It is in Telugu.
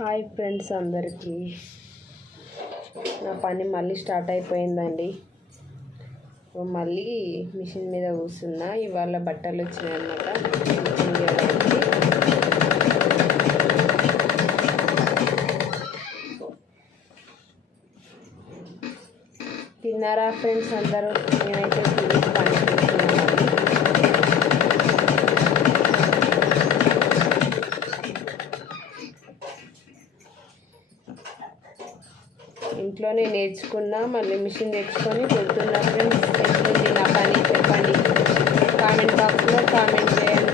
హాయ్ ఫ్రెండ్స్ అందరికీ, నా పని మళ్ళీ స్టార్ట్ అయిపోయిందండి. మళ్ళీ మిషన్ మీద కూర్చున్నా. ఇవాళ బట్టలు వచ్చినాయి అన్నమాట. తిన్నారా ఫ్రెండ్స్ అందరూ? నేనైతే తిని పని ఇంట్లోనే నేర్చుకున్నా. మళ్ళీ మిషన్ తెచ్చుకొని కుడుతున్నా. ఫ్రెండ్స్ ఎట్లుంది నా పని చెప్పండి, కామెంట్ బాక్స్లో కామెంట్ చేయండి.